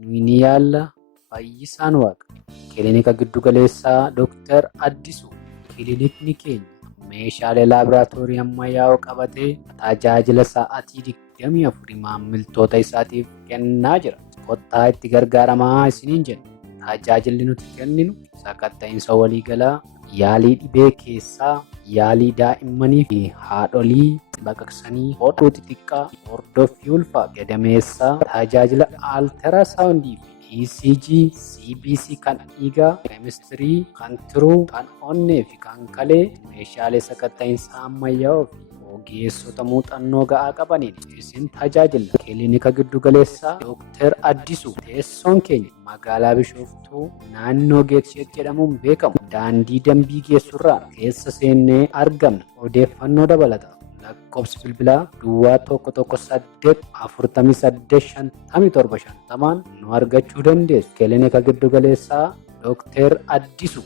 Nuyi yaalla fayyisaan waaqa. Kilinika giddu galeessaa Dooktar Addisuu. Kilinikni keenya meeshaalee laaboraatoorii ammayyaa'oo qabatee tajaajila sa'aatii 24 maamiltoota isaatiif kennaa jira. Kottaa itti gargaaramaa isiniin jenna. Tajaajilli nuti kenninu sakatta'insa waliigalaa, yaalii dhibee keessaa, yaalii daa'immanii fi haadholii baqaqsanii hodhuu xixiqqaa, hordoffii ulfaa gadameessaa, tajaajila altaraasaawundii fi ECG, CBC kan dhiigaa, keemistirii, kan tiruu, kan onnee fi kan kalee, meeshaalee sakatta'insa ammayyaa'oo fi ogeessota muuxannoo ga'aa qabaniin isin tajaajila. Kilinika giddu galeessaa Dooktar Addisuu. Teessoon keenya magaalaa Bishooftuu naannoo Geetsheet jedhamuun beekamu. Daandii dambii geessurraa keessa seennee argamna. Odeeffannoo dabalata. Lakkoofsi bilbilaa Duwwaa 118 48 57 50 nu argachuu dandeessu. Kilinika giddu galeessaa Dooktar Addisuu.